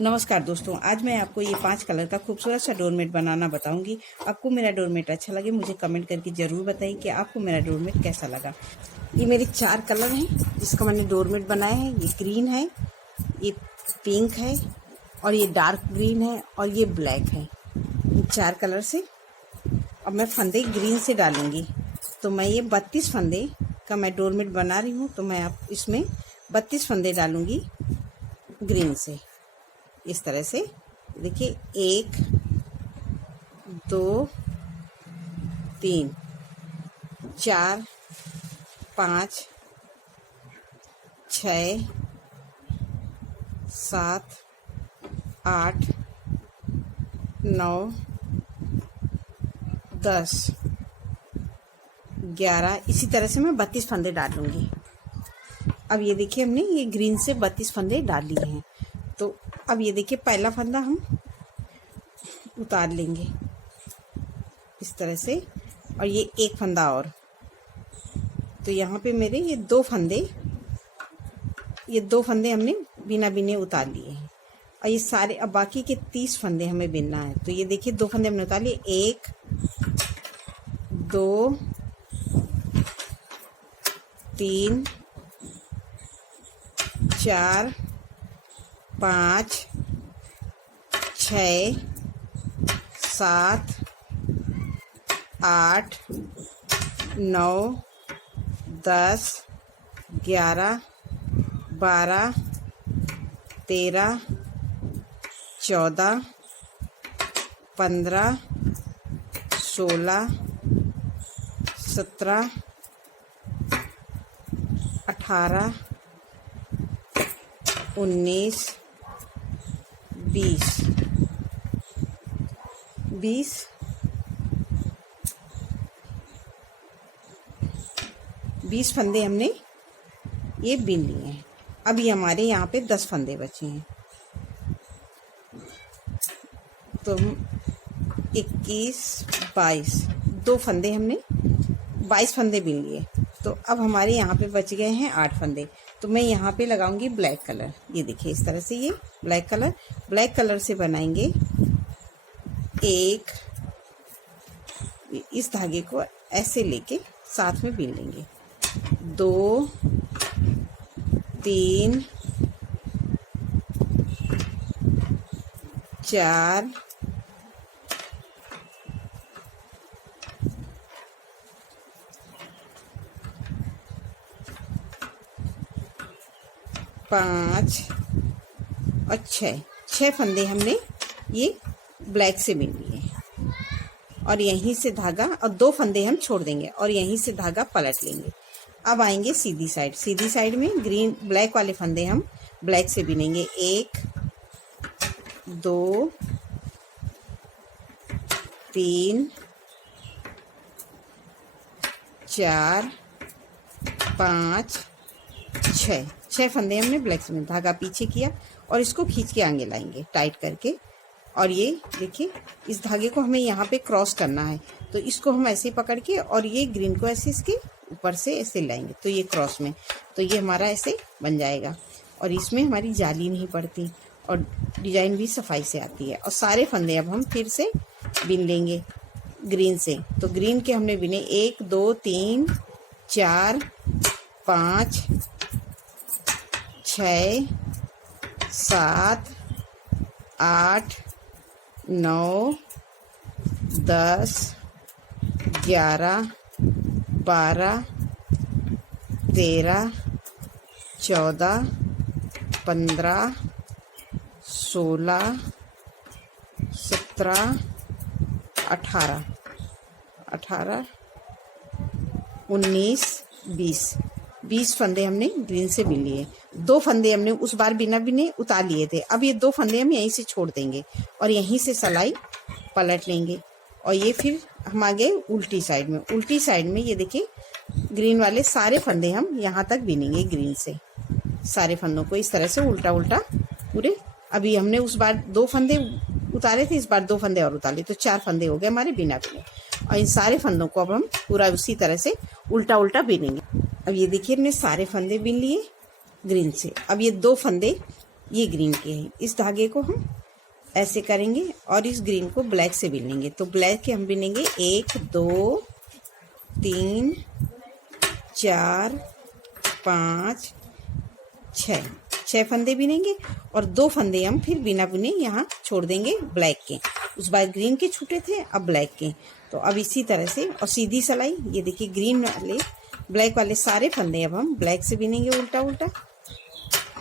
नमस्कार दोस्तों, आज मैं आपको ये 5 कलर का खूबसूरत सा डोरमेट बनाना बताऊंगी। आपको मेरा डोरमेट अच्छा लगे मुझे कमेंट करके ज़रूर बताइए कि आपको मेरा डोरमेट कैसा लगा। ये मेरे 4 कलर हैं जिसका मैंने डोरमेट बनाया है। ये ग्रीन है, ये पिंक है और ये डार्क ग्रीन है और ये ब्लैक है। इन 4 कलर से अब मैं फंदे ग्रीन से डालूंगी। तो मैं ये 32 फंदे का मैं डोरमेट बना रही हूँ। तो मैं आप इसमें 32 फंदे डालूंगी ग्रीन से। इस तरह से देखिए, 1 2 3 4 5 6 7 8 9 10 11। इसी तरह से मैं 32 फंदे डालूंगी। अब ये देखिए, हमने ये ग्रीन से 32 फंदे डाल लिए हैं। तो अब ये देखिए, पहला फंदा हम उतार लेंगे इस तरह से, और ये एक फंदा और। तो यहाँ पे मेरे ये दो फंदे हमने बिना बिने उतार लिए हैं। और ये सारे अब बाकी के 30 फंदे हमें बिनना है। तो ये देखिए, 2 फंदे हमने उतार लिए। 1 2 3 4 5 6 7 8 9 10 11 12 13 14 15 16 17 18 19 20 फंदे हमने ये बीन लिए हैं। अब ये हमारे यहाँ पे 10 फंदे बचे हैं। तो 21 22 2 फंदे हमने 22 फंदे बीन लिए। तो अब हमारे यहाँ पे बच गए हैं 8 फंदे। तो मैं यहाँ पे लगाऊंगी ब्लैक कलर। ये देखिए, इस तरह से ये ब्लैक कलर से बनाएंगे। इस धागे को ऐसे लेके साथ में बीन लेंगे। 2 3 4 5 और 6 फंदे हमने ये ब्लैक से बीन लिए। और यहीं से धागा, और 2 फंदे हम छोड़ देंगे और यहीं से धागा पलट लेंगे। अब आएंगे सीधी साइड में ब्लैक वाले फंदे हम ब्लैक से बिनेंगे। 1 2 3 4 5 6 फंदे हमने ब्लैक से बिने। धागा पीछे किया और इसको खींच के आगे लाएंगे टाइट करके। और ये देखिए, इस धागे को हमें यहाँ पे क्रॉस करना है। तो इसको हम ऐसे पकड़ के और ये ग्रीन को ऐसे इसके ऊपर से ऐसे लाएंगे। तो ये क्रॉस में, तो ये हमारा ऐसे बन जाएगा। और इसमें हमारी जाली नहीं पड़ती और डिजाइन भी सफाई से आती है। और सारे फंदे अब हम फिर से बिन लेंगे ग्रीन से। तो ग्रीन के हमने बिने 1 2 3 4 5 6 7 8 9 10 11 12 13 14 15 16 17 18 19 20 फंदे हमने ग्रीन से बिन लिए। 2 फंदे हमने उस बार बिना बिने उतार लिए थे। अब ये 2 फंदे हम यहीं से छोड़ देंगे और यहीं से सिलाई पलट लेंगे। और ये फिर हम आ गए उल्टी साइड में ये देखिए, ग्रीन वाले सारे फंदे हम यहाँ तक बिनेंगे ग्रीन से। सारे फंदों को इस तरह से उल्टा पूरे। अभी हमने उस बार 2 फंदे उतारे थे, इस बार 2 फंदे और उतारे, तो 4 फंदे हो गए हमारे बिना बिने। और इन सारे फंदों को अब हम पूरा उसी तरह से उल्टा बिनेंगे। अब ये देखिए, हमने सारे फंदे बिन लिए ग्रीन से। अब ये 2 फंदे ये ग्रीन के हैं। इस धागे को हम ऐसे करेंगे और इस ग्रीन को ब्लैक से बिनेंगे। तो ब्लैक के हम बिनेंगे 1 2 3 4 5 6 फंदे बिनेंगे और 2 फंदे हम फिर बिना बुने यहाँ छोड़ देंगे ब्लैक के। उस बार ग्रीन के छूटे थे, अब ब्लैक के। तो अब इसी तरह से और सीधी सिलाई, ये देखिए ग्रीन वाले ब्लैक वाले सारे फंदे अब हम ब्लैक से बिनेंगे उल्टा उल्टा।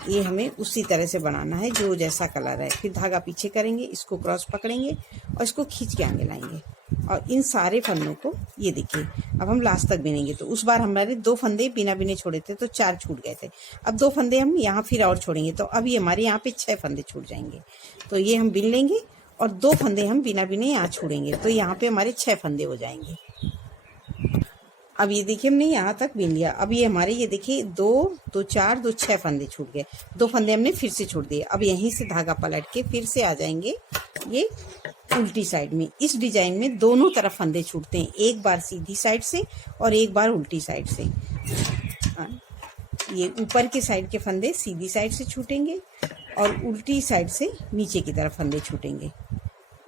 ये हमें उसी तरह से बनाना है जो जैसा कलर है। फिर धागा पीछे करेंगे, इसको क्रॉस पकड़ेंगे और इसको खींच के आगे लाएंगे और इन सारे फंदों को ये देखिए अब हम लास्ट तक बिनेंगे। तो उस बार हमारे 2 फंदे बिना बिने छोड़े थे तो 4 छूट गए थे। अब 2 फंदे हम यहाँ फिर और छोड़ेंगे तो अभी हमारे यहाँ पे 6 फंदे छूट जाएंगे। तो ये हम बिन लेंगे और 2 फंदे हम बिना बिने यहाँ छोड़ेंगे तो यहाँ पे हमारे 6 फंदे हो जाएंगे। अब ये देखिए हमने यहाँ तक बिन लिया। अब ये हमारे ये देखिए 2 2 4 2 6 फंदे छूट गए। 2 फंदे हमने फिर से छोड़ दिए। अब यहीं से धागा पलट के फिर से आ जाएंगे ये उल्टी साइड में। इस डिजाइन में दोनों तरफ फंदे छूटते हैं, एक बार सीधी साइड से और एक बार उल्टी साइड से। ये ऊपर के साइड के फंदे सीधी साइड से छूटेंगे और उल्टी साइड से नीचे की तरफ फंदे छूटेंगे।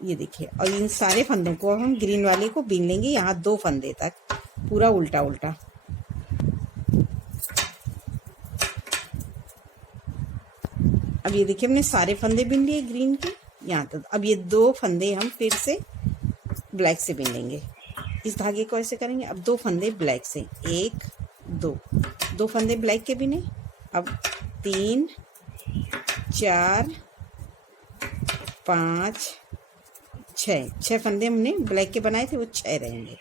ये देखिए और इन सारे फंदों को हम ग्रीन वाले को बिन लेंगे यहाँ 2 फंदे तक, पूरा उल्टा उल्टा। अब ये देखिए हमने सारे फंदे बिन लिए ग्रीन के यहाँ तक। अब ये 2 फंदे हम फिर से ब्लैक से बिन लेंगे। इस धागे को ऐसे करेंगे। अब 2 फंदे ब्लैक से, 1 2 फंदे ब्लैक के बिने। अब 3 4 5 6 फंदे हमने ब्लैक के बनाए थे, वो 6 रहेंगे।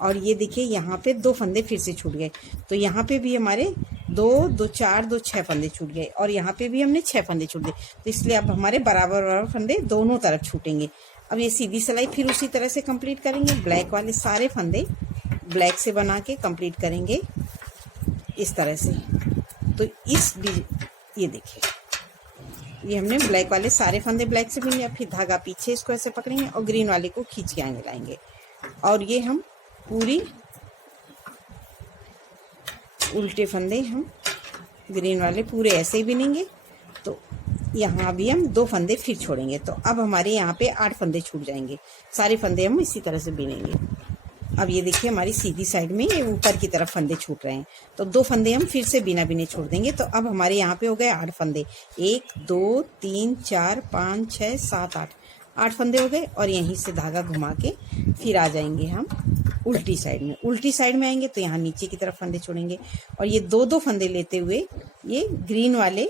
और ये देखिए यहाँ पे 2 फंदे फिर से छूट गए तो यहाँ पे भी हमारे 2 2 4 2 6 फंदे छूट गए और यहाँ पे भी हमने 6 फंदे छूट गए। तो इसलिए अब हमारे बराबर बराबर फंदे दोनों तरफ छूटेंगे। अब ये सीधी सिलाई फिर उसी तरह से कंप्लीट करेंगे। ब्लैक वाले सारे फंदे ब्लैक से बना के कंप्लीट करेंगे इस तरह से। तो ये देखिए ये हमने ब्लैक वाले सारे फंदे ब्लैक से बिन लिया। फिर धागा पीछे इसको ऐसे पकड़ेंगे और ग्रीन वाले को खींच के आगे लाएंगे और ये हम पूरी उल्टे फंदे हम ग्रीन वाले पूरे ऐसे ही बिनेंगे। तो यहाँ भी हम 2 फंदे फिर छोड़ेंगे तो अब हमारे यहाँ पे 8 फंदे छूट जाएंगे। सारे फंदे हम इसी तरह से बिनेंगे। अब ये देखिए हमारी सीधी साइड में ये ऊपर की तरफ फंदे छूट रहे हैं तो 2 फंदे हम फिर से बिना बिने छोड़ देंगे। तो अब हमारे यहाँ पे हो गए 8 फंदे, 1 2 3 4 5 6 7 8 फंदे हो गए। और यहीं से धागा घुमा के फिर आ जाएंगे हम उल्टी साइड में। उल्टी साइड में आएंगे तो यहाँ नीचे की तरफ फंदे छोड़ेंगे और ये 2 फंदे लेते हुए ये ग्रीन वाले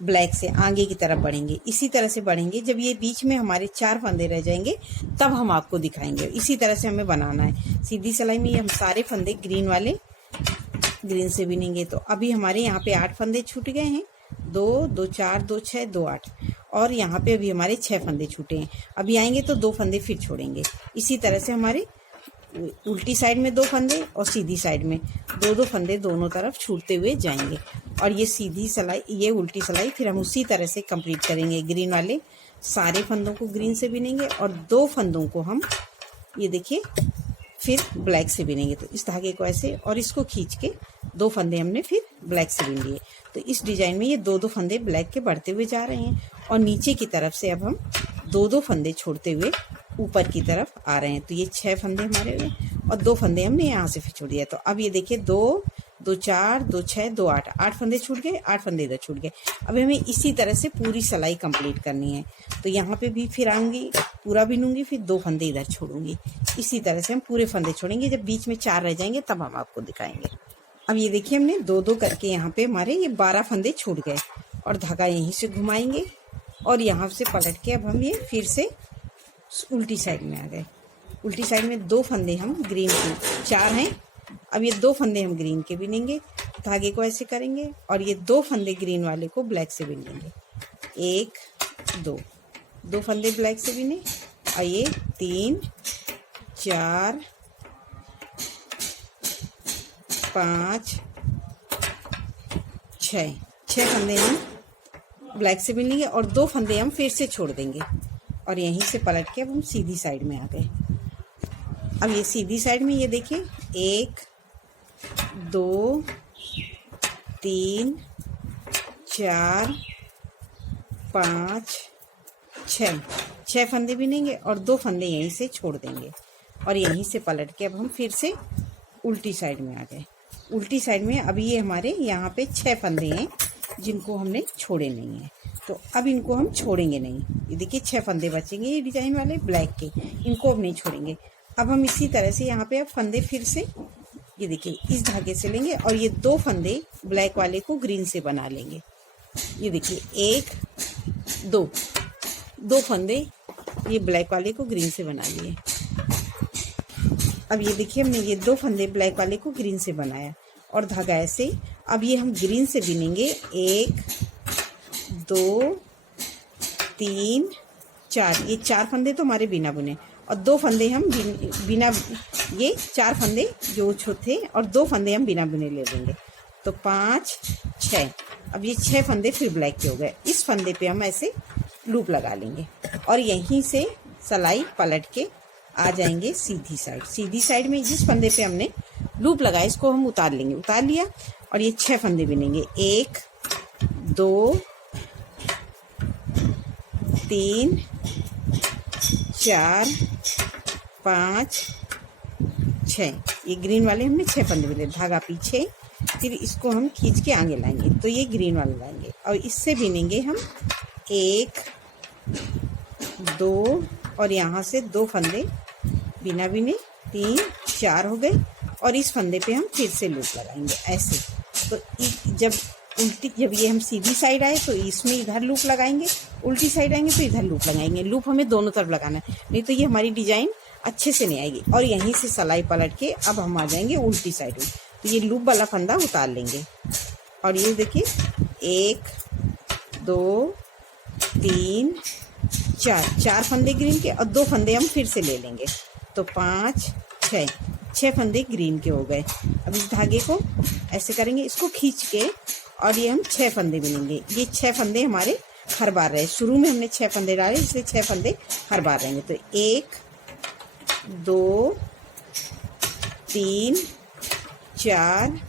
ब्लैक से आगे की तरफ बढ़ेंगे। इसी तरह से बढ़ेंगे। जब ये बीच में हमारे 4 फंदे रह जाएंगे तब हम आपको दिखाएंगे। इसी तरह से हमें बनाना है। सीधी सिलाई में ये हम सारे फंदे ग्रीन वाले ग्रीन से बिनेंगे। तो अभी हमारे यहाँ पे 8 फंदे छूट गए हैं, 2 2 4 2 6 2 8 और यहाँ पे अभी हमारे 6 फंदे छूटे हैं। अभी आएंगे तो 2 फंदे फिर छोड़ेंगे। इसी तरह से हमारे उल्टी साइड में 2 फंदे और सीधी साइड में 2 फंदे दोनों तरफ छूटते हुए जाएंगे। और ये सीधी सिलाई, ये उल्टी सिलाई फिर हम उसी तरह से कंप्लीट करेंगे। ग्रीन वाले सारे फंदों को ग्रीन से बिनेंगे और 2 फंदों को हम ये देखिए फिर ब्लैक से बिनेंगे। तो इस धागे को ऐसे और इसको खींच के 2 फंदे हमने फिर ब्लैक से बिन लिए। तो इस डिजाइन में ये 2 फंदे ब्लैक के बढ़ते हुए जा रहे हैं और नीचे की तरफ से अब हम 2 फंदे छोड़ते हुए ऊपर की तरफ आ रहे हैं। तो ये 6 फंदे हमारे हुए और 2 फंदे हमने यहाँ से फिर छोड़ दिया। तो अब ये देखिए 2 2 4 2 6 2 8 फंदे छूट गए, 8 फंदे इधर छूट गए। अब हमें इसी तरह से पूरी सिलाई कंप्लीट करनी है। तो यहाँ पे भी फिर आऊँगी, पूरा बिनूंगी, फिर 2 फंदे इधर छोड़ूंगी। इसी तरह से हम पूरे फंदे छोड़ेंगे। जब बीच में 4 रह जाएंगे तब हम आपको दिखाएंगे। अब ये देखिए हमने 2 करके यहाँ पे हमारे ये 12 फंदे छूट गए और धागा यहीं से घुमाएंगे और यहाँ से पलट के अब हम ये फिर से उल्टी साइड में आ गए। उल्टी साइड में 2 फंदे हम ग्रीन के, 4 हैं। अब ये 2 फंदे हम ग्रीन के बिनेंगे। धागे को ऐसे करेंगे और ये 2 फंदे ग्रीन वाले को ब्लैक से बिन लेंगे। 1 2 फंदे ब्लैक से बिने और ये 3 4 5 6 फंदे हम ब्लैक से बिन लेंगे और 2 फंदे हम फिर से छोड़ देंगे और यहीं से पलट के अब हम सीधी साइड में आ गए। अब ये सीधी साइड में ये देखिए 1 2 3 4 5 6 फंदे बिनेंगे और 2 फंदे यहीं से छोड़ देंगे और यहीं से पलट के अब हम फिर से उल्टी साइड में आ गए। उल्टी साइड में अभी ये हमारे यहाँ पे 6 फंदे हैं जिनको हमने छोड़े नहीं हैं, तो अब इनको हम छोड़ेंगे नहीं। ये देखिए 6 फंदे बचेंगे ये डिजाइन वाले ब्लैक के, इनको अब नहीं छोड़ेंगे। अब हम इसी तरह से यहाँ पे अब फंदे फिर से ये देखिए इस धागे से लेंगे और ये 2 फंदे ब्लैक वाले को ग्रीन से बना लेंगे। ये देखिए 1 2 फंदे ये ब्लैक वाले को ग्रीन से बना लिए। अब ये देखिए हमने ये 2 फंदे ब्लैक वाले को ग्रीन से बनाया और धागा ऐसे। अब ये हम ग्रीन से बिनेंगे 1 2 3 4, ये 4 फंदे तो हमारे बिना बुने और 2 फंदे हम बिना, ये 4 फंदे जो थे और 2 फंदे हम बिना बुने ले लेंगे, तो 5 6। अब ये 6 फंदे फिर ब्लैक के हो गए। इस फंदे पे हम ऐसे लूप लगा लेंगे और यहीं से सिलाई पलट के आ जाएंगे सीधी साइड। सीधी साइड में जिस फंदे पे हमने लूप लगाया इसको हम उतार लेंगे। उतार लिया और ये 6 फंदे बिनेंगे 1 2 3 4 5 6। ये ग्रीन वाले हमने 6 फंदे बिने, धागा पीछे, फिर इसको हम खींच के आगे लाएंगे तो ये ग्रीन वाला लाएंगे और इससे बिनेंगे हम 1 2 और यहाँ से 2 फंदे बिना बिने 3 4 हो गए और इस फंदे पे हम फिर से लूप लगाएंगे ऐसे। तो जब ये हम सीधी साइड आए तो इसमें इधर लूप लगाएंगे, उल्टी साइड आएंगे तो इधर लूप लगाएंगे। लूप हमें दोनों तरफ लगाना है, नहीं तो ये हमारी डिजाइन अच्छे से नहीं आएगी। और यहीं से सिलाई पलट के अब हम आ जाएंगे उल्टी साइड में, तो ये लूप वाला फंदा उतार लेंगे और ये देखिए 1 2 3 4 फंदे ग्रीन के और 2 फंदे हम फिर से ले लेंगे, तो 5 6 फंदे ग्रीन के हो गए। अब इस धागे को ऐसे करेंगे, इसको खींच के और ये हम 6 फंदे बिनेंगे। ये 6 फंदे हमारे हर बार रहे, शुरू में हमने 6 फंदे डाले इसलिए 6 फंदे हर बार रहेंगे, तो 1 2 3 4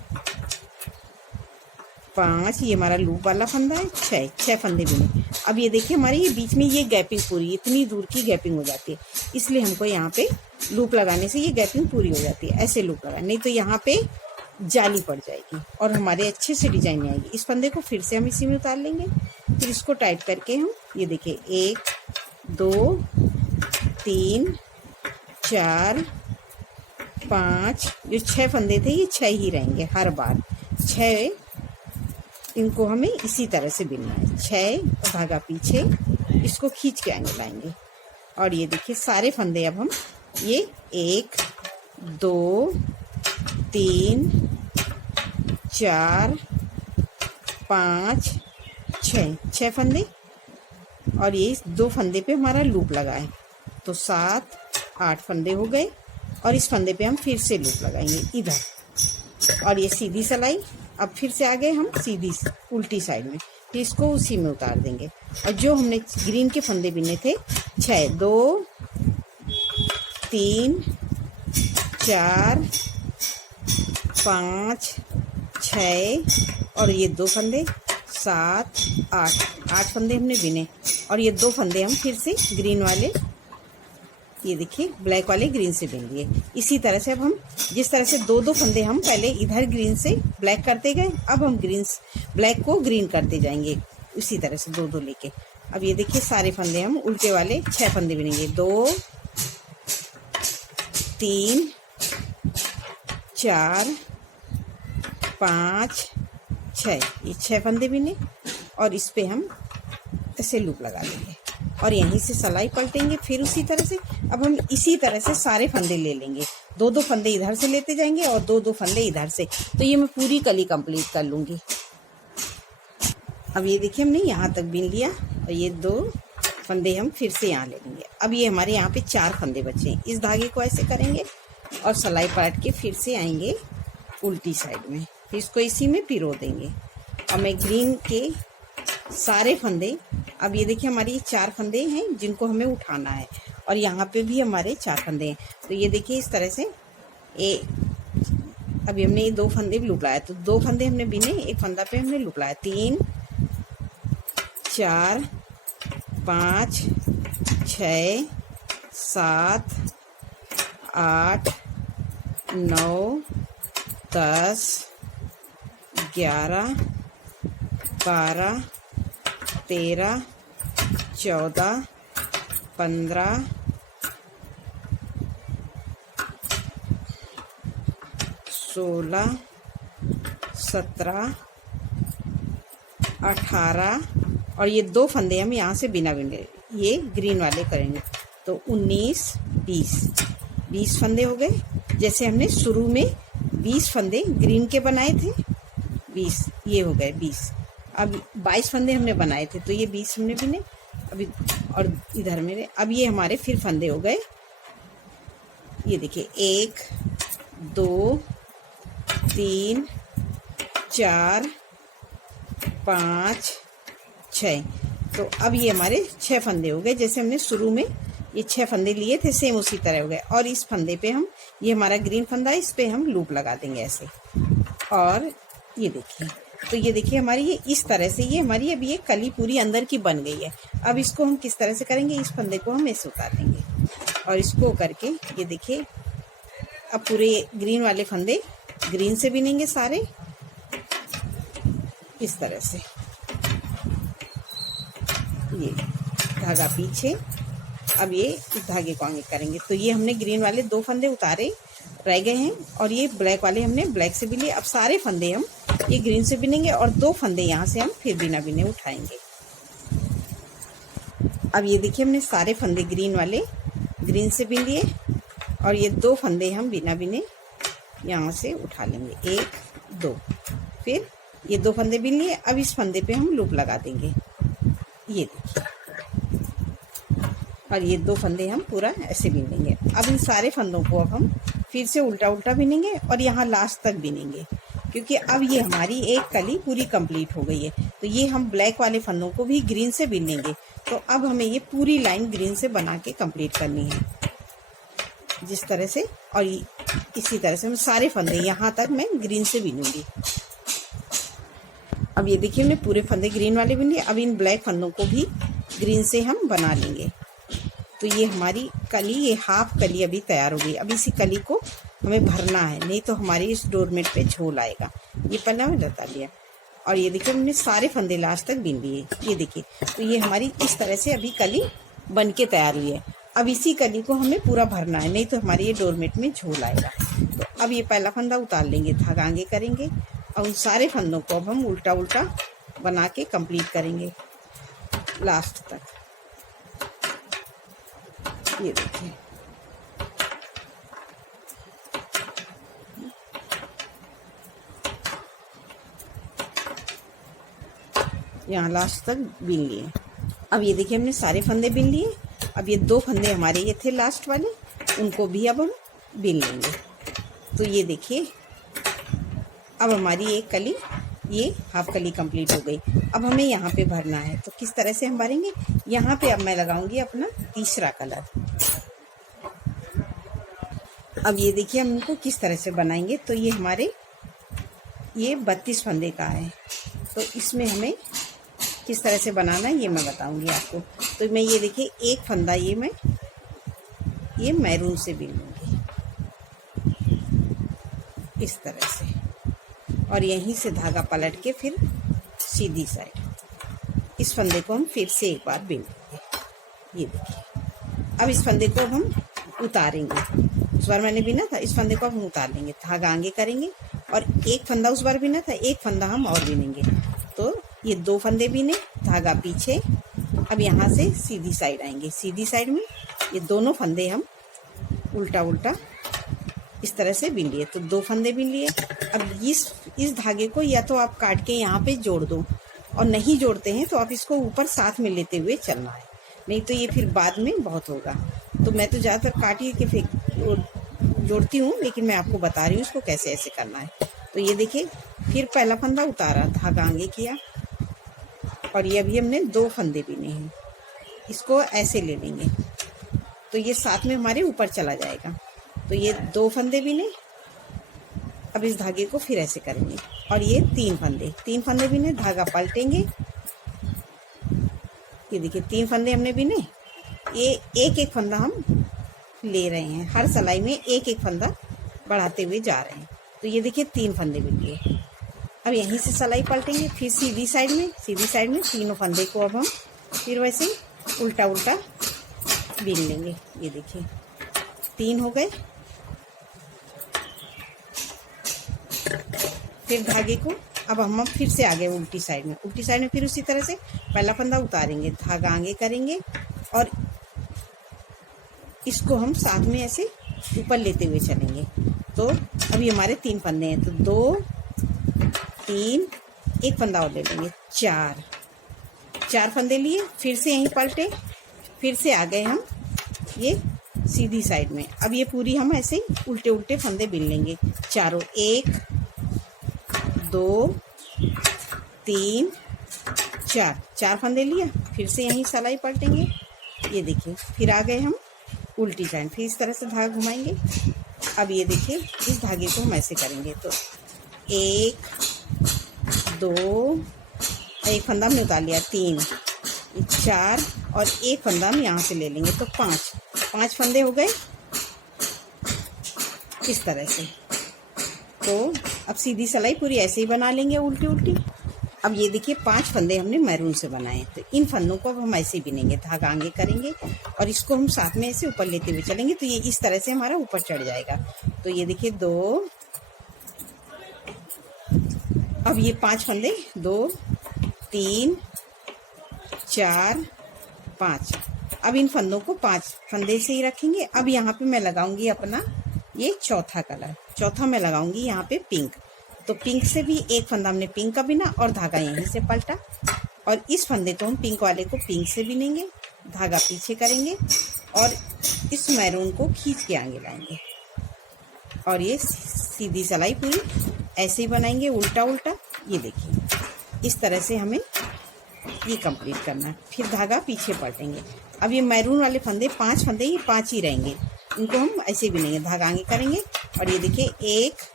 5, ये हमारा लूप वाला फंदा है। 6 फंदे बिने। अब ये देखिए हमारे ये बीच में ये गैपिंग पूरी, इतनी दूर की गैपिंग हो जाती है, इसलिए हमको यहाँ पे लूप लगाने से ये गैपिंग पूरी हो जाती है। ऐसे लूप लगा, नहीं तो यहाँ पे जाली पड़ जाएगी और हमारे अच्छे से डिजाइन नहीं आएगी। इस फंदे को फिर से हम इसी में उतार लेंगे, फिर इसको टाइट करके हम ये देखिए 1 2 3 4 5, जो 6 फंदे थे ये 6 ही रहेंगे हर बार। 6 इनको हमें इसी तरह से बिनना है। 6 धागा पीछे, इसको खींच के आगे लाएंगे और ये देखिए सारे फंदे अब हम ये 1 2 3 4 5 6 फंदे और ये 2 फंदे पे हमारा लूप लगा है, तो 7 8 फंदे हो गए और इस फंदे पे हम फिर से लूप लगाएंगे इधर और ये सीधी सिलाई। अब फिर से आ गए हम सीधी उल्टी साइड में, फिर इसको उसी में उतार देंगे और जो हमने ग्रीन के फंदे बिने थे 6 2 3 4 5 6 और ये 2 फंदे 7 8 फंदे हमने बिने और ये 2 फंदे हम फिर से ग्रीन वाले, ये देखिए ब्लैक वाले ग्रीन से बिन लिए। इसी तरह से अब हम जिस तरह से 2 फंदे हम पहले इधर ग्रीन से ब्लैक करते गए, अब हम ब्लैक को ग्रीन करते जाएंगे उसी तरह से 2 लेके। अब ये देखिए सारे फंदे हम उल्टे वाले 6 फंदे बिनेंगे, 2 3 4 5 6, ये 6 फंदे बिने और इस पे हम ऐसे लूप लगा देंगे और यहीं से सिलाई पलटेंगे फिर उसी तरह से। अब हम इसी तरह से सारे फंदे ले लेंगे, 2 फंदे इधर से लेते जाएंगे और 2 फंदे इधर से, तो ये मैं पूरी कली कंप्लीट कर लूँगी। अब ये देखिए हमने यहाँ तक बिन लिया और ये 2 फंदे हम फिर से यहाँ ले लेंगे। अब ये हमारे यहाँ पे 4 फंदे बचे हैं, इस धागे को ऐसे करेंगे और सिलाई पलट के फिर से आएंगे उल्टी साइड में, फिर इसको इसी में पिरो देंगे और मैं ग्रीन के सारे फंदे, अब ये देखिए हमारे ये 4 फंदे हैं जिनको हमें उठाना है और यहाँ पे भी हमारे 4 फंदे हैं, तो ये देखिए इस तरह से अभी हमने ये 2 फंदे भी लूप लाया, तो 2 फंदे हमने बिने, एक फंदा पे हमने लूप लाया, 3 4 5 6 7 8 9 10 11 12 13 14 15 16 17 18 और ये 2 फंदे हम यहाँ से बिना बिने ये ग्रीन वाले करेंगे। तो 19 20 फंदे हो गए। जैसे हमने शुरू में 20 फंदे ग्रीन के बनाए थे, 20 ये हो गए 20। अब 22 फंदे हमने बनाए थे, तो ये 20 हमने बिने अभी, और इधर मेरे अब ये हमारे फिर फंदे हो गए। ये देखिए 1 2 3 4 5 6। तो अब ये हमारे 6 फंदे हो गए। जैसे हमने शुरू में ये 6 फंदे लिए थे, सेम उसी तरह हो गए। और इस फंदे पे हम, ये हमारा ग्रीन फंदा है, इस पे हम लूप लगा देंगे ऐसे। और ये देखिए, तो ये देखिए हमारी ये इस तरह से, ये हमारी अभी ये कली पूरी अंदर की बन गई है। अब इसको हम किस तरह से करेंगे, इस फंदे को हम ऐसे उतार देंगे और इसको करके ये देखिए अब पूरे ग्रीन वाले फंदे ग्रीन से बिनेंगे सारे इस तरह से। ये धागा पीछे, अब ये इस धागे को आगे करेंगे। तो ये हमने ग्रीन वाले 2 फंदे उतारे रह गए हैं और ये ब्लैक वाले हमने ब्लैक से भी लिए। अब सारे फंदे हम ये ग्रीन से बिनेंगे और 2 फंदे यहाँ से हम फिर बिना बिने उठाएंगे। अब ये देखिए हमने सारे फंदे ग्रीन वाले ग्रीन से बिन लिए और ये 2 फंदे हम बिना बिने यहाँ से उठा लेंगे, 1 2। फिर ये 2 फंदे बिन लिए। अब इस फंदे पे हम लूप लगा देंगे, ये देखिए, और ये 2 फंदे हम पूरा ऐसे बिन लेंगे। अब इन सारे फंदों को अब हम फिर से उल्टा उल्टा बिनेंगे और यहाँ लास्ट तक बिनेंगे, क्योंकि अब ये हमारी एक कली पूरी कंप्लीट हो गई है। तो ये हम ब्लैक वाले फंदों को भी ग्रीन से बिन लेंगे। तो अब हमें ये पूरी लाइन ग्रीन से बना के कंप्लीट करनी है जिस तरह से, और इसी तरह से मैं सारे फंदे यहाँ तक मैं ग्रीन से बिनूंगी। अब ये देखिए हमने पूरे फंदे ग्रीन वाले बिन लिए। अब इन ब्लैक फंदों को भी ग्रीन से हम बना लेंगे। तो ये हमारी कली, ये हाफ कली अभी तैयार हो गई। अब इसी कली को हमें भरना है, नहीं तो हमारी इस डोरमेट पे झोल आएगा। ये पहला मैंने बता लिया। और ये देखिए हमने सारे फंदे लास्ट तक बिन लिए, ये देखिए। तो ये हमारी इस तरह से अभी कली बन के तैयार हुई है। अब इसी कली को हमें पूरा भरना है, नहीं तो हमारी ये डोरमेट में झोल आएगा। तो अब ये पहला फंदा उतार लेंगे, धागा आगे करेंगे और उन सारे फंदों को अब हम उल्टा उल्टा बना के कंप्लीट करेंगे लास्ट तक। ये देखिए, यहाँ लास्ट तक बिन लिए। अब ये देखिए हमने सारे फंदे बिन लिए। अब ये 2 फंदे हमारे ये थे लास्ट वाले, उनको भी अब हम बिन लेंगे। तो ये देखिए अब हमारी एक कली, ये हाफ कली कंप्लीट हो गई। अब हमें यहाँ पे भरना है। तो किस तरह से हम भरेंगे, यहाँ पे अब मैं लगाऊंगी अपना तीसरा कलर। अब ये देखिए हम इनको किस तरह से बनाएंगे। तो ये हमारे ये 32 फंदे का है, तो इसमें हमें किस तरह से बनाना है ये मैं बताऊंगी आपको। तो मैं ये देखिए एक फंदा ये मैरून से बिन लूँगी इस तरह से, और यहीं से धागा पलट के फिर सीधी साइड इस फंदे को हम फिर से एक बार बिन लेंगे। ये देखिए अब इस फंदे को हम उतारेंगे। उस बार मैंने बिना था, इस फंदे को हम उतार लेंगे, धागा आगे करेंगे और एक फंदा उस बार बिना था, एक फंदा हम और बिनेंगे। तो ये 2 फंदे बिने, धागा पीछे। अब यहाँ से सीधी साइड आएंगे, सीधी साइड में ये दोनों फंदे हम उल्टा उल्टा इस तरह से बिन लिए। तो 2 फंदे बिन लिए। अब इस धागे को या तो आप काट के यहाँ पे जोड़ दो, और नहीं जोड़ते हैं तो आप इसको ऊपर साथ में लेते हुए चलना है, नहीं तो ये फिर बाद में बहुत होगा। तो मैं तो ज़्यादातर काट के फिर जोड़ती हूँ, लेकिन मैं आपको बता रही हूँ इसको कैसे ऐसे करना है। तो ये देखिए फिर पहला फंदा उतारा, धागा आगे किया, और ये अभी हमने 2 फंदे बिने हैं, इसको ऐसे ले लेंगे तो ये साथ में हमारे ऊपर चला जाएगा। तो ये 2 फंदे बिने। अब इस धागे को फिर ऐसे करेंगे और ये 3 फंदे बिने, धागा पलटेंगे, ये देखिए 3 फंदे हमने बिने, ये एक एक फंदा हम ले रहे हैं, हर सिलाई में एक एक फंदा बढ़ाते हुए जा रहे हैं। तो ये देखिए 3 फंदे बिन लिए। अब यहीं से सिलाई पलटेंगे, फिर सीधी साइड में तीनों फंदे को अब हम फिर वैसे ही उल्टा उल्टा बिन लेंगे। ये देखिए 3 हो गए। फिर धागे को अब हम फिर से आगे उल्टी साइड में फिर उसी तरह से पहला फंदा उतारेंगे, धागा आगे करेंगे और इसको हम साथ में ऐसे ऊपर लेते हुए चलेंगे। तो अभी हमारे 3 फंदे हैं, तो 2 3 एक फंदा और ले लेंगे, 4 फंदे लिए, फिर से यहीं पलटे, फिर से आ गए हम ये सीधी साइड में। अब ये पूरी हम ऐसे ही उल्टे उल्टे फंदे बिन लेंगे चारों, 1 2 3 4 फंदे लिए, फिर से यहीं सिलाई पलटेंगे। ये देखिए फिर आ गए हम उल्टी साइड, फिर इस तरह से धागा घुमाएंगे। अब ये देखिए इस धागे को हम ऐसे करेंगे, तो 1 2 एक फंदा हमने उतार लिया, 3 4 और एक फंदा हम यहाँ से ले लेंगे, तो 5 फंदे हो गए इस तरह से। तो अब सीधी सिलाई पूरी ऐसे ही बना लेंगे उल्टी उल्टी। अब ये देखिए 5 फंदे हमने मैरून से बनाए, तो इन फंदों को अब हम ऐसे बिनेंगे, धागा आगे करेंगे और इसको हम साथ में ऐसे ऊपर लेते हुए चलेंगे, तो ये इस तरह से हमारा ऊपर चढ़ जाएगा। तो ये देखिए 2, अब ये 5 फंदे 2 3 4 5, अब इन फंदों को 5 फंदे से ही रखेंगे। अब यहाँ पे मैं लगाऊंगी अपना ये चौथा कलर, चौथा मैं लगाऊंगी यहाँ पे पिंक। तो पिंक से भी एक फंदा हमने पिंक का बिना और धागा यहीं से पलटा, और इस फंदे को हम पिंक वाले को पिंक से बिनेंगे, धागा पीछे करेंगे और इस मैरून को खींच के आगे लाएंगे और ये सीधी सिलाई पूरी ऐसे ही बनाएंगे उल्टा उल्टा। ये देखिए इस तरह से हमें ये कंप्लीट करना है। फिर धागा पीछे पलटेंगे। अब ये मैरून वाले फंदे 5 फंदे, ये 5 ही रहेंगे, इनको हम ऐसे बिनेंगे, धागा आगे करेंगे और ये देखिए 1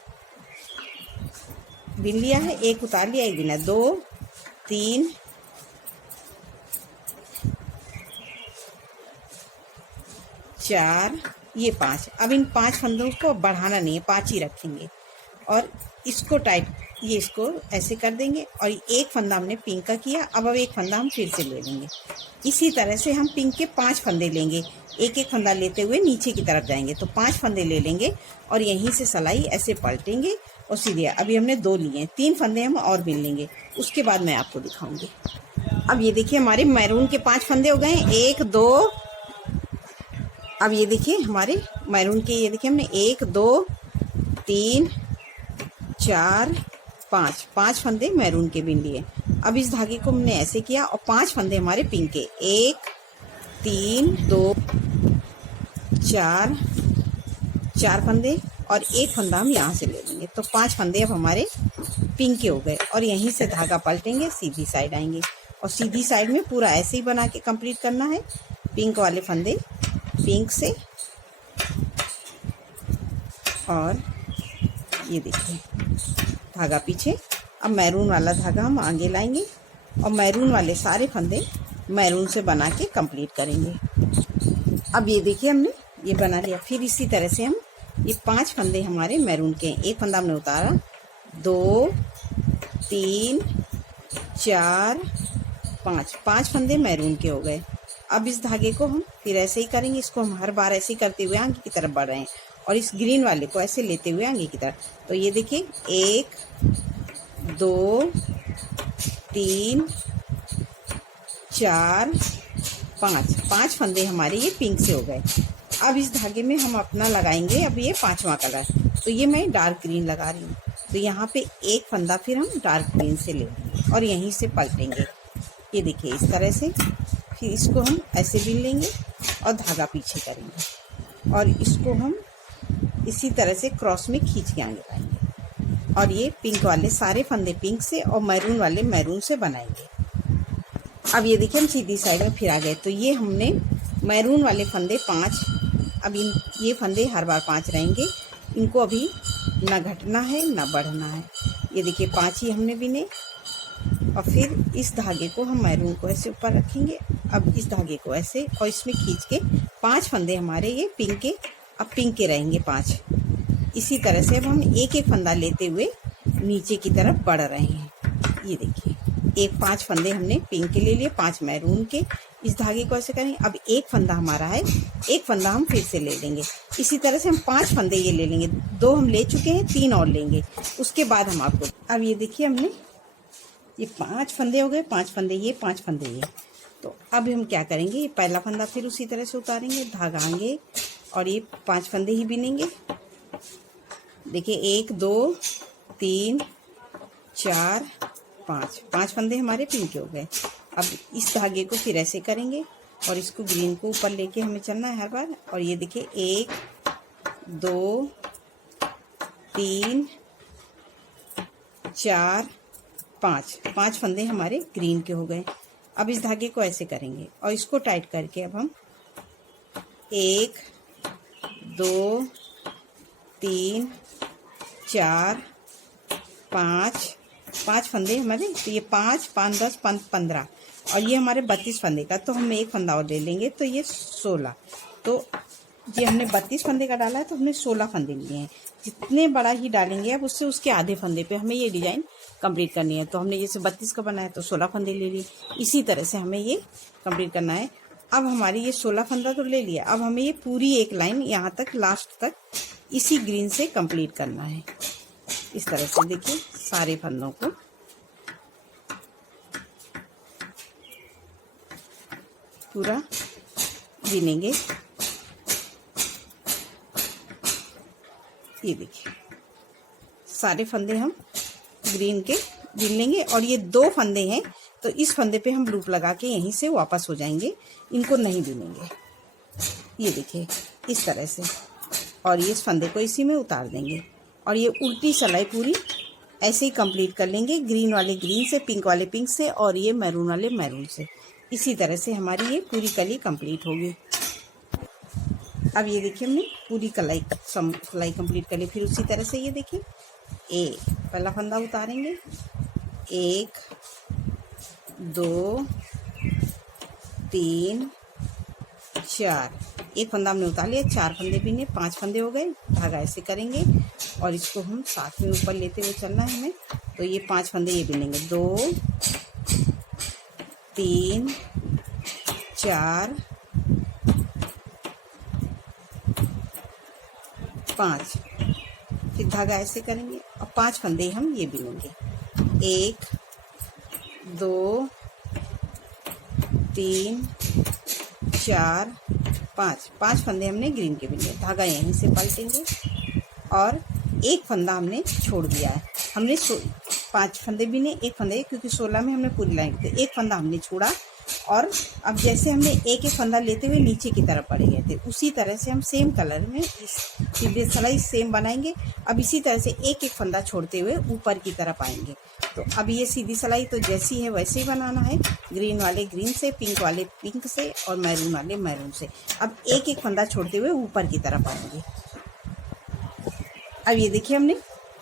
बिन लिया है, 1 उतार लिया, 1 बिना, 2 3 4 ये 5। अब इन 5 फंदों को बढ़ाना नहीं है, 5 ही रखेंगे और इसको टाइट, ये इसको ऐसे कर देंगे और एक फंदा हमने पिंक का किया। अब एक फंदा हम फिर से ले लेंगे। इसी तरह से हम पिंक के 5 फंदे लेंगे, एक एक फंदा लेते हुए नीचे की तरफ जाएंगे, तो 5 फंदे ले लेंगे और यहीं से सिलाई ऐसे पलटेंगे और सीधे। अभी हमने 2 लिए हैं, 3 फंदे हम और बिन लेंगे, उसके बाद मैं आपको दिखाऊंगी। अब ये देखिए हमारे मैरून के 5 फंदे हो गए हैं, 1 2। अब ये देखिए हमारे मैरून के, ये देखिए हमने 1 2 3 4 5 फंदे मैरून के बिन लिए। अब इस धागे को हमने ऐसे किया और 5 फंदे हमारे पिंक के, 1 3 2 4 फंदे और एक फंदा हम यहाँ से ले लेंगे, तो 5 फंदे अब हमारे पिंक के हो गए और यहीं से धागा पलटेंगे, सीधी साइड आएंगे और सीधी साइड में पूरा ऐसे ही बना के कंप्लीट करना है। पिंक वाले फंदे पिंक से और ये देखिए धागा पीछे। अब मैरून वाला धागा हम आगे लाएंगे और मैरून वाले सारे फंदे मैरून से बना के कंप्लीट करेंगे। अब ये देखिए हमने ये बना लिया। फिर इसी तरह से हम ये 5 फंदे हमारे मैरून के, एक फंदा हमने उतारा, 2 3 4 5 फंदे मैरून के हो गए। अब इस धागे को हम फिर ऐसे ही करेंगे, इसको हम हर बार ऐसे ही करते हुए आगे की तरफ बढ़ रहे हैं और इस ग्रीन वाले को ऐसे लेते हुए आगे की तरफ। तो ये देखिए 1 2 3 4 5 फंदे हमारे ये पिंक से हो गए। अब इस धागे में हम अपना लगाएंगे अब ये 5वां कलर, तो ये मैं डार्क ग्रीन लगा रही हूँ। तो यहाँ पे एक फंदा फिर हम डार्क ग्रीन से लेंगे और यहीं से पलटेंगे। ये देखिए इस तरह से, फिर इसको हम ऐसे बिन लेंगे और धागा पीछे करेंगे और इसको हम इसी तरह से क्रॉस में खींच के आगे लाएंगे और ये पिंक वाले सारे फंदे पिंक से और मैरून वाले मैरून से बनाएंगे। अब ये देखिए हम सीधी साइड में फिर आ गए। तो ये हमने मैरून वाले फंदे 5, अब ये फंदे हर बार 5 रहेंगे, इनको अभी ना घटना है ना बढ़ना है। ये देखिए 5 ही हमने बिने और फिर इस धागे को हम मैरून को ऐसे ऊपर रखेंगे। अब इस धागे को ऐसे और इसमें खींच के 5 फंदे हमारे ये पिंक के, अब पिंक के रहेंगे 5। इसी तरह से अब हम एक एक फंदा लेते हुए नीचे की तरफ बढ़ रहे हैं। ये देखिए, 5 फंदे हमने पिंक के ले लिए, 5 मैरून के। इस धागे को ऐसे करेंगे। अब एक फंदा हमारा है, एक फंदा हम फिर से ले लेंगे। इसी तरह से हम 5 फंदे ये ले लेंगे। 2 हम ले चुके हैं, 3 और लेंगे। उसके बाद हम आपको, अब ये देखिए हमने ये 5 फंदे हो गए, 5 फंदे ये, 5 फंदे ये। तो अब हम क्या करेंगे, ये पहला फंदा फिर उसी तरह से उतारेंगे, धागा आएंगे और ये 5 फंदे ही बिनेंगे। देखिए 1 2 3 4 5 फंदे हमारे पिंक के हो गए। अब इस धागे को फिर ऐसे करेंगे और इसको ग्रीन को ऊपर लेके हमें चलना है हर बार। और ये देखिए 1 2 3 4 5 फंदे हमारे ग्रीन के हो गए। अब इस धागे को ऐसे करेंगे और इसको टाइट करके अब हम 1 2 3 4 5 फंदे हमारे, तो ये 5 5 10 15 और ये हमारे 32 फंदे का। तो हम एक फंदा और ले लेंगे, तो ये 16। तो ये हमने 32 फंदे का डाला है, तो हमने 16 फंदे लिए हैं। जितने बड़ा ही डालेंगे अब उससे उसके आधे फंदे पे हमें ये डिज़ाइन कंप्लीट करनी है। तो हमने जैसे 32 का बनाया तो 16 फंदे ले लिए। इसी तरह से हमें ये कंप्लीट करना है। अब हमारी ये 16 फंदा तो ले लिया, अब हमें ये पूरी एक लाइन यहाँ तक लास्ट तक इसी ग्रीन से कंप्लीट करना है। इस तरह से देखिए सारे फंदों को पूरा बिनेंगे। ये देखिए सारे फंदे हम ग्रीन के बिन लेंगे और ये 2 फंदे हैं, तो इस फंदे पे हम लूप लगा के यहीं से वापस हो जाएंगे, इनको नहीं बिनेंगे। ये देखिए इस तरह से, और ये इस फंदे को इसी में उतार देंगे और ये उल्टी सिलाई पूरी ऐसे ही कंप्लीट कर लेंगे, ग्रीन वाले ग्रीन से, पिंक वाले पिंक से और ये मैरून वाले मैरून से। इसी तरह से हमारी ये पूरी कली कंप्लीट होगी। अब ये देखिए हमने पूरी सिलाई कंप्लीट कर ली। फिर उसी तरह से ये देखिए पहला फंदा उतारेंगे, 1 2 3 4, एक फंदा हमने उतार लिया, 4 फंदे बिने, 5 फंदे हो गए। धागा ऐसे करेंगे और इसको हम साथ में ऊपर लेते हुए चलना है हमें। तो ये 5 फंदे ये बिनेंगे, 2 3 4 5, फिर धागा ऐसे करेंगे और 5 फंदे हम ये बिनेंगे, 1 2 3 4 5 फंदे हमने ग्रीन के बिने। धागा यहीं से पलटेंगे और एक फंदा हमने छोड़ दिया है। हमने 5 फंदे बिने, एक फंदे, क्योंकि 16 में हमने पूरी लाइन, तो एक फंदा हमने छोड़ा। और अब जैसे हमने एक एक फंदा लेते हुए नीचे की तरफ बढ़ गए थे, उसी तरह से हम सेम कलर में सीधे सिलाई सेम बनाएंगे। अब इसी तरह से एक एक फंदा छोड़ते हुए ऊपर की तरफ आएंगे। तो अब ये सीधी सिलाई तो जैसी है वैसे ही बनाना है, ग्रीन वाले ग्रीन से, पिंक वाले पिंक से और मैरून वाले मैरून से। अब एक एक फंदा छोड़ते हुए ऊपर की तरफ आएंगे। अब ये देखिए हमने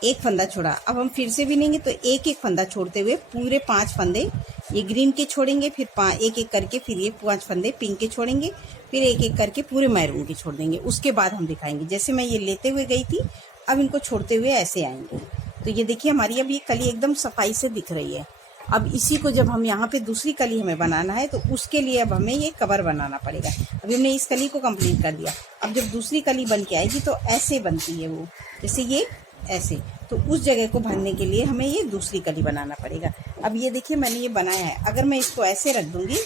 एक फंदा छोड़ा, अब हम फिर से बिनेंगे। तो एक एक फंदा छोड़ते हुए पूरे 5 फंदे ये ग्रीन के छोड़ेंगे, फिर एक एक करके फिर ये 5 फंदे पिंक के छोड़ेंगे, फिर एक एक करके पूरे मैरून के छोड़ देंगे। उसके बाद हम दिखाएंगे, जैसे मैं ये लेते हुए गई थी, अब इनको छोड़ते हुए ऐसे आएंगे। तो ये देखिए हमारी अब ये कली एकदम सफाई से दिख रही है। अब इसी को जब हम यहाँ पे दूसरी कली हमें बनाना है, तो उसके लिए अब हमें ये कवर बनाना पड़ेगा। अभी हमने इस कली को कंप्लीट कर दिया, अब जब दूसरी कली बन के आएगी तो ऐसे बनती है वो, जैसे ये ऐसे। तो उस जगह को भरने के लिए हमें ये दूसरी कली बनाना पड़ेगा। अब ये देखिए मैंने ये बनाया है, अगर मैं इसको ऐसे रख दूंगी,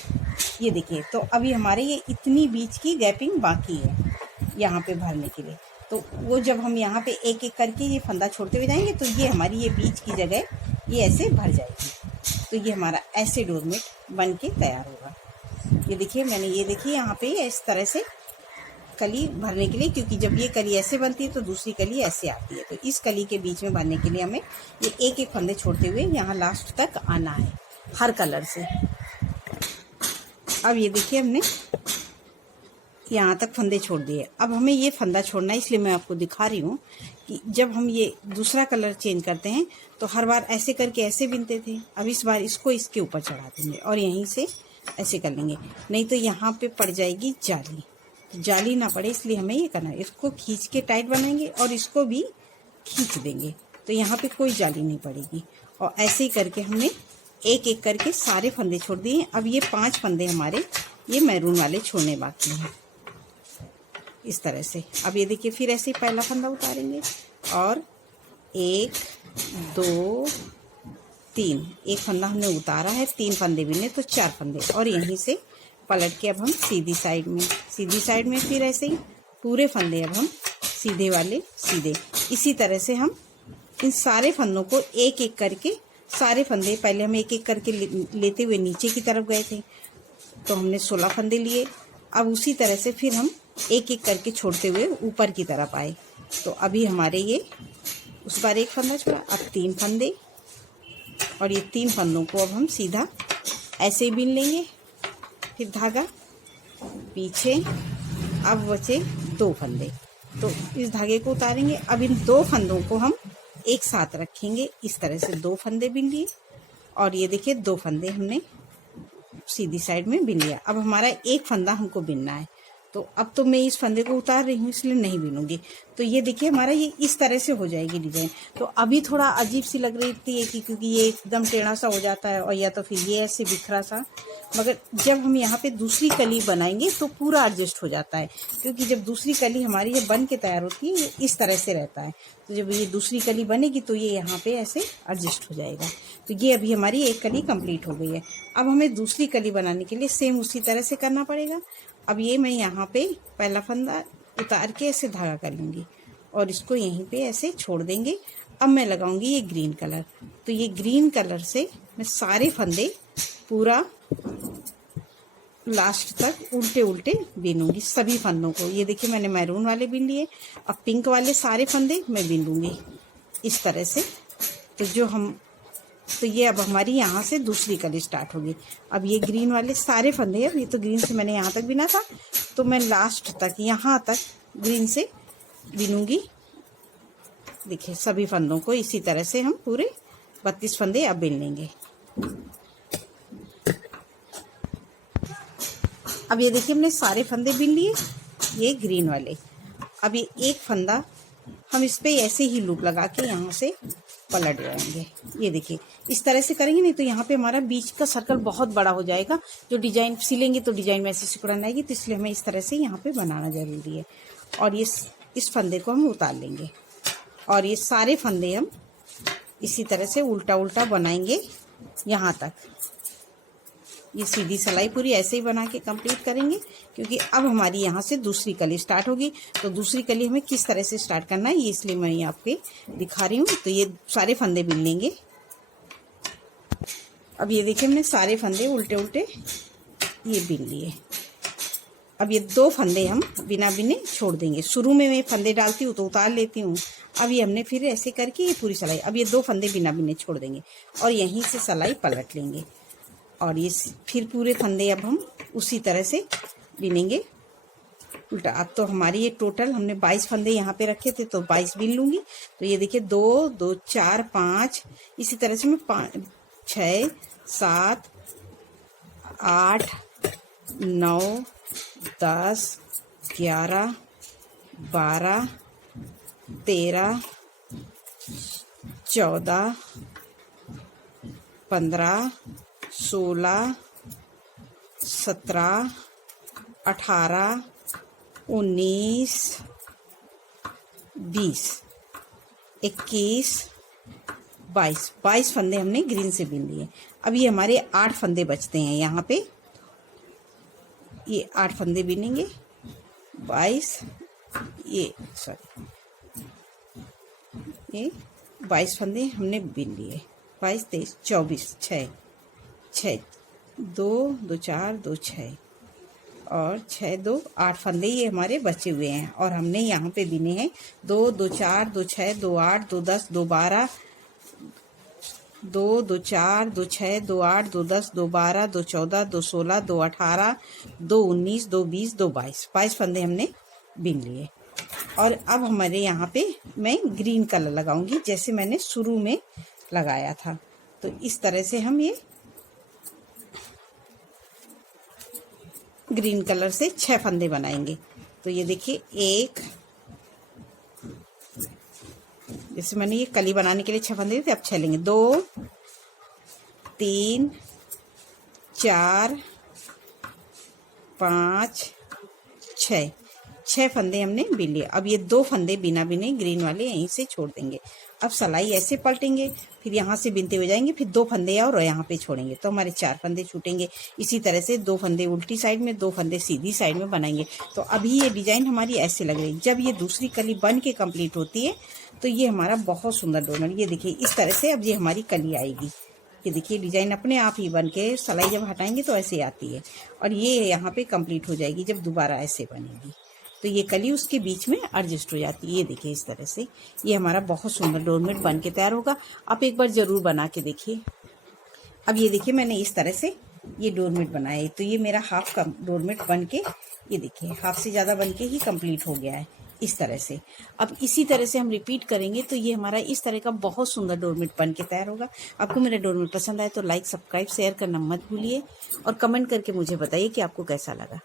ये देखिए, तो अभी हमारे ये इतनी बीच की गैपिंग बाकी है यहाँ पे भरने के लिए। तो वो जब हम यहाँ पे एक एक करके ये फंदा छोड़ते हुए जाएंगे, तो ये हमारी ये बीच की जगह ये ऐसे भर जाएगी। तो ये हमारा ऐसे डोरमेट बन के तैयार होगा। ये देखिए मैंने ये देखिए यहाँ पे इस तरह से कली भरने के लिए, क्योंकि जब ये कली ऐसे बनती है तो दूसरी कली ऐसे आती है। तो इस कली के बीच में भरने के लिए हमें ये एक एक फंदे छोड़ते हुए यहाँ लास्ट तक आना है हर कलर से। अब ये देखिए हमने यहाँ तक फंदे छोड़ दिए। अब हमें ये फंदा छोड़ना है, इसलिए मैं आपको दिखा रही हूँ कि जब हम ये दूसरा कलर चेंज करते हैं तो हर बार ऐसे करके ऐसे बिनते थे। अब इस बार इसको इसके ऊपर चढ़ा देंगे और यहीं से ऐसे कर लेंगे, नहीं तो यहाँ पे पड़ जाएगी जाली। तो जाली ना पड़े इसलिए हमें ये करना है, इसको खींच के टाइट बनाएंगे और इसको भी खींच देंगे तो यहाँ पे कोई जाली नहीं पड़ेगी। और ऐसे ही करके हमने एक एक करके सारे फंदे छोड़ दिए। अब ये 5 फंदे हमारे ये मैरून वाले छोड़ने बाकी हैं इस तरह से। अब ये देखिए फिर ऐसे ही पहला फंदा उतारेंगे और 1 2 3, एक फंदा हमने उतारा है, 3 फंदे बिने तो 4 फंदे, और यहीं से पलट के अब हम सीधी साइड में फिर ऐसे ही पूरे फंदे अब हम सीधे वाले सीधे। इसी तरह से हम इन सारे फंदों को एक एक करके सारे फंदे, पहले हम एक एक करके लेते हुए नीचे की तरफ गए थे तो हमने 16 फंदे लिए। अब उसी तरह से फिर हम एक एक करके छोड़ते हुए ऊपर की तरफ आए तो अभी हमारे ये उस बार एक फंदा छोड़ा, अब 3 फंदे, और ये 3 फंदों को अब हम सीधा ऐसे ही बीन लेंगे। फिर धागा पीछे, अब बचे 2 फंदे तो इस धागे को उतारेंगे। अब इन 2 फंदों को हम एक साथ रखेंगे, इस तरह से 2 फंदे बीन लिए और ये देखिए 2 फंदे हमने सीधी साइड में बीन लिया। अब हमारा एक फंदा हमको बीनना है तो अब तो मैं इस फंदे को उतार रही हूँ इसलिए नहीं बीनूंगी। तो ये देखिए हमारा ये इस तरह से हो जाएगी डिजाइन। तो अभी थोड़ा अजीब सी लग रही थी कि क्योंकि ये एकदम टेढ़ा सा हो जाता है और या तो फिर ये ऐसे बिखरा सा, मगर जब हम यहाँ पे दूसरी कली बनाएंगे तो पूरा एडजस्ट हो जाता है, क्योंकि जब दूसरी कली हमारी ये बन के तैयार होती है ये इस तरह से रहता है। तो जब ये दूसरी कली बनेगी तो ये यहाँ पे ऐसे एडजस्ट हो जाएगा। तो ये अभी हमारी एक कली कंप्लीट हो गई है। अब हमें दूसरी कली बनाने के लिए सेम उसी तरह से करना पड़ेगा। अब ये मैं यहाँ पे पहला फंदा उतार के ऐसे धागा कर लूँगी और इसको यहीं पे ऐसे छोड़ देंगे। अब मैं लगाऊंगी ये ग्रीन कलर, तो ये ग्रीन कलर से मैं सारे फंदे पूरा लास्ट तक उल्टे उल्टे बीनूंगी सभी फंदों को। ये देखिए मैंने मैरून वाले बीन लिए, अब पिंक वाले सारे फंदे मैं बीन लूँगी इस तरह से। तो ये अब हमारी यहाँ से दूसरी कली स्टार्ट होगी। अब ये ग्रीन वाले सारे फंदे, अब ये तो ग्रीन से मैंने यहाँ तक बिना था तो मैं लास्ट तक यहाँ तक ग्रीन से बिनूंगी। देखिए सभी फंदों को इसी तरह से हम पूरे 32 फंदे अब बिन लेंगे। अब ये देखिए हमने सारे फंदे बिन लिए ये ग्रीन वाले। अब ये एक फंदा हम इस पे ऐसे ही लूप लगा के यहाँ से पलट जाएंगे। ये देखिए इस तरह से करेंगे, नहीं तो यहाँ पे हमारा बीच का सर्कल बहुत बड़ा हो जाएगा। जो डिजाइन सिलेंगे तो डिजाइन में ऐसे सिकुड़न आएगी, तो इसलिए हमें इस तरह से यहाँ पे बनाना जरूरी है। और ये इस फंदे को हम उतार लेंगे और ये सारे फंदे हम इसी तरह से उल्टा उल्टा बनाएंगे यहाँ तक। ये सीधी सिलाई पूरी ऐसे ही बना के कंप्लीट करेंगे, क्योंकि अब हमारी यहाँ से दूसरी कली स्टार्ट होगी। तो दूसरी कली हमें किस तरह से स्टार्ट करना है ये इसलिए मैं ये आपके दिखा रही हूँ। तो ये सारे फंदे बिन लेंगे। अब ये देखिए हमने सारे फंदे उल्टे उल्टे ये बिन लिए। अब ये 2 फंदे हम बिना बिने छोड़ देंगे। शुरू में मैं फंदे डालती हूँ तो उतार लेती हूँ। अब ये हमने फिर ऐसे करके ये पूरी सिलाई, अब ये 2 फंदे बिना बिने छोड़ देंगे और यहीं से सिलाई पलट लेंगे और ये फिर पूरे फंदे अब हम उसी तरह से बिनेंगे उल्टा। अब तो हमारी ये टोटल हमने 22 फंदे यहाँ पे रखे थे तो 22 बिन लूँगी। तो ये देखिए 2 2 4 5, इसी तरह से मैं 5 6 7 8 9 10 11 12 13 14 15 16 17 18 19 20 21 22 फंदे हमने ग्रीन से बिन लिए। अब ये हमारे 8 फंदे बचते हैं यहाँ पे, ये 8 फंदे बिनेंगे। 22 ये 22 फंदे हमने बिन लिए। 22 23 24 6 2 2 4 2 6 और 6 2 8 फंदे ये हमारे बचे हुए हैं। और हमने यहाँ पे बिने हैं 2 2 4 2 6 2 8 2 10 2 12 2, 2, 4, 2, 6, 2, 8, 2, 10, 2, 12, 2, 14, 2, 16, 2, 18, 2, 19, 2, 20, 2, 22 फंदे हमने बीन लिए। और अब हमारे यहाँ पे मैं ग्रीन कलर लगाऊंगी जैसे मैंने शुरू में लगाया था। तो इस तरह से हम ये ग्रीन कलर से 6 फंदे बनाएंगे। तो ये देखिए, एक, जैसे मैंने ये कली बनाने के लिए 6 फंदे थे, अब 6 लेंगे। 2, 3, 4, 5, 6 फंदे हमने बीन लिए। अब ये 2 फंदे बिना बिने ग्रीन वाले यहीं से छोड़ देंगे। अब सलाई ऐसे पलटेंगे, फिर यहाँ से बिनते हुए जाएंगे, फिर 2 फंदे और यहाँ पे छोड़ेंगे, तो हमारे 4 फंदे छूटेंगे। इसी तरह से 2 फंदे उल्टी साइड में, 2 फंदे सीधी साइड में बनाएंगे। तो अभी ये डिजाइन हमारी ऐसे लग रही है। जब ये दूसरी कली बन के कंप्लीट होती है तो ये हमारा बहुत सुंदर डोरमेट, ये देखिए इस तरह से अब ये हमारी कली आएगी। ये देखिए डिजाइन अपने आप ही बन के, सलाई जब हटाएंगे तो ऐसे आती है, और ये यहाँ पे कंप्लीट हो जाएगी जब दोबारा ऐसे बनेगी। तो ये कली उसके बीच में एडजस्ट हो जाती है। ये देखिए इस तरह से ये हमारा बहुत सुंदर डोरमेट बन के तैयार होगा। आप एक बार ज़रूर बना के देखिए। अब ये देखिए मैंने इस तरह से ये डोरमेट बनाया है। तो ये मेरा हाफ का डोरमेट बन के, ये देखिए हाफ से ज़्यादा बन के ही कंप्लीट हो गया है इस तरह से। अब इसी तरह से हम रिपीट करेंगे तो ये हमारा इस तरह का बहुत सुंदर डोरमेट बन के तैयार होगा। आपको मेरा डोरमेट पसंद आए तो लाइक, सब्सक्राइब, शेयर करना मत भूलिए, और कमेंट करके मुझे बताइए कि आपको कैसा लगा।